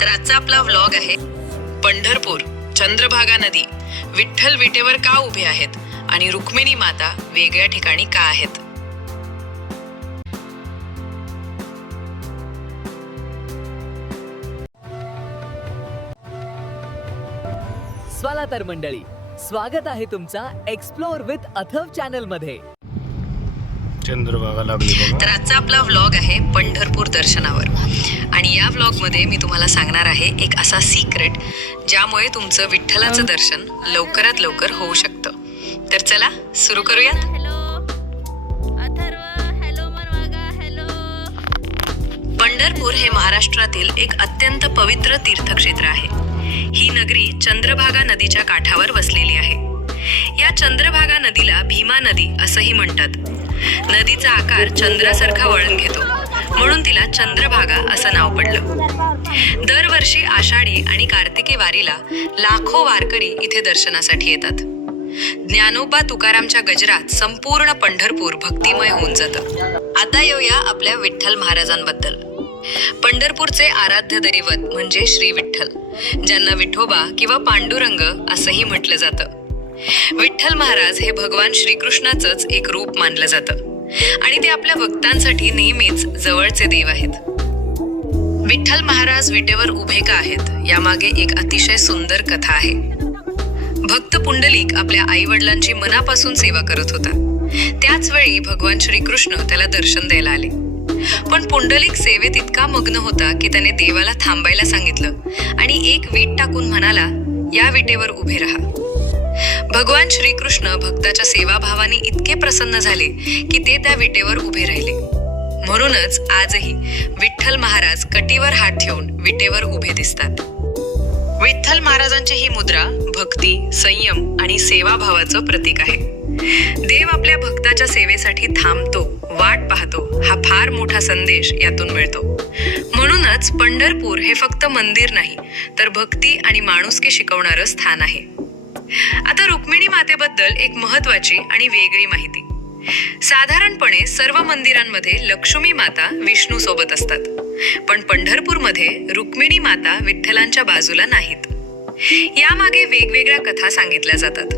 तर आजचा आपला व्लॉग आहे पंढरपूर, चंद्रभागा नदी, विठ्ठल विटेवर का उभे आहेत आणि रुक्मिणी माता वेगळ्या ठिकाणी का आहेत. स्वाला तर मंडळी, स्वागत आहे तुमचा एक्सप्लोर विथ अथर्व चॅनल मध्ये. चंद्रभागा लागली बघा. तर आजचा आपला व्लॉग आहे पंढरपूर दर्शनावर आणि या व्लॉग मध्ये मी तुम्हाला सांगणार आहे एक असा सिक्रेट ज्यामुळे तुमचं विठ्ठलाचं दर्शन लवकरात लवकर होऊ शकतं. तर चला सुरू करूयात. पंढरपूर हे महाराष्ट्रातील एक अत्यंत पवित्र तीर्थक्षेत्र आहे. ही नगरी चंद्रभागा नदीच्या काठावर वसलेली आहे. या चंद्रभागा नदीला भीमा नदी असंही म्हणतात. नदीचा आकार चंद्रासारखा वळण घेतो म्हणून तिला चंद्रभागा असं नाव पडलं. दरवर्षी आषाढी आणि कार्तिकी वारीला लाखो वारकरी इथे दर्शनासाठी येतात. ज्ञानोबा तुकारामच्या गजरात संपूर्ण पंढरपूर भक्तिमय होऊन जातं. आता येऊया आपल्या विठ्ठल महाराजांबद्दल. पंढरपूरचे आराध्य दैवत म्हणजे श्री विठ्ठल, ज्यांना विठोबा किंवा पांडुरंग असंही म्हटलं जातं. विठ्ठल महाराज हे भगवान श्रीकृष्णाचंच एक रूप मानलं जातं आणि ते आपल्या भक्तांसाठी नेहमीच जवळचे देव आहेत. विठ्ठल महाराज विटेवर उभे का आहेत यामागे एक अतिशय सुंदर कथा आहे. भक्त पुंडलिक आपल्या आई वडिलांची मनापासून सेवा करत होता. त्याच वेळी भगवान श्रीकृष्ण त्याला दर्शन द्यायला आले. पण पुंडलिक सेवेत इतका मग्न होता की त्याने देवाला थांबायला सांगितलं आणि एक वीट टाकून म्हणाला, या विटेवर उभे राहा. भगवान श्रीकृष्ण भक्ताच्या सेवाभावाने इतके प्रसन्न झाले की ते त्या विटेवर उभे राहिले. म्हणूनच आजही विठ्ठल महाराज कटीवर हात ठेवून विटेवर उभे दिसतात. विठ्ठल महाराजांची ही मुद्रा भक्ती, संयम आणि सेवाभावाचं प्रतीक आहे. देव आपल्या भक्ताच्या सेवेसाठी थांबतो, वाट पाहतो, हा फार मोठा संदेश यातून मिळतो. म्हणूनच पंढरपूर हे फक्त मंदिर नाही तर भक्ती आणि माणुसकी शिकवणारं स्थान आहे. आता रुक्मिणी मातेबद्दल एक महत्वाची आणि वेगळी माहिती. साधारणपणे सर्व मंदिरांमध्ये लक्ष्मी माता विष्णू सोबत असतात, पण पंढरपूरमध्ये रुक्मिणी माता विठ्ठलांच्या बाजूला नाहीत. यामागे वेगवेगळ्या कथा सांगितल्या जातात.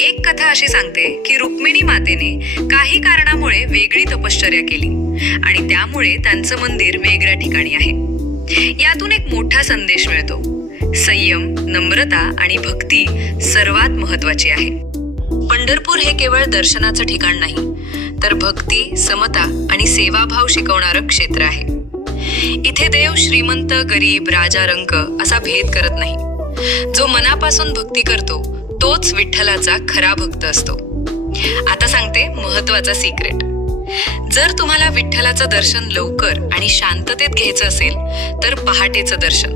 एक कथा अशी सांगते की रुक्मिणी मातेने काही कारणामुळे वेगळी तपश्चर्या केली आणि त्यामुळे त्यांचं मंदिर वेगळ्या ठिकाणी आहे. यातून एक मोठा संदेश मिळतो. संयम, नम्रता आणि भक्ती सर्वात महत्वाची आहे. पंढरपूर हे केवळ दर्शनाचं ठिकाण नाही तर भक्ती, समता आणि सेवाभाव शिकवणारं क्षेत्र आहे. इथे देव श्रीमंत, गरीब, राजा, रंक असा भेद करत नाही. जो मनापासून भक्ती करतो तोच विठ्ठलाचा खरा भक्त असतो. आता सांगते महत्वाचा सिक्रेट. जर तुम्हाला विठ्ठलाचं दर्शन लवकर आणि शांततेत घ्यायचं असेल तर पहाटेचं दर्शन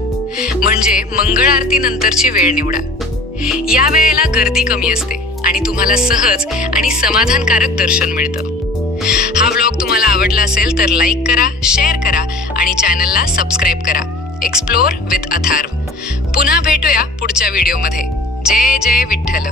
म्हणजे मंगळ आरती नंतरची वेळ निवडा. या वेळेला गर्दी कमी असते आणि तुम्हाला सहज आणि समाधानकारक दर्शन मिळतं. हा व्लॉग तुम्हाला आवडला असेल तर लाईक करा, शेअर करा आणि चॅनलला सबस्क्राईब करा. Explore with Atharva. पुन्हा भेटूया पुढच्या व्हिडिओमध्ये. जय जय विठ्ठल.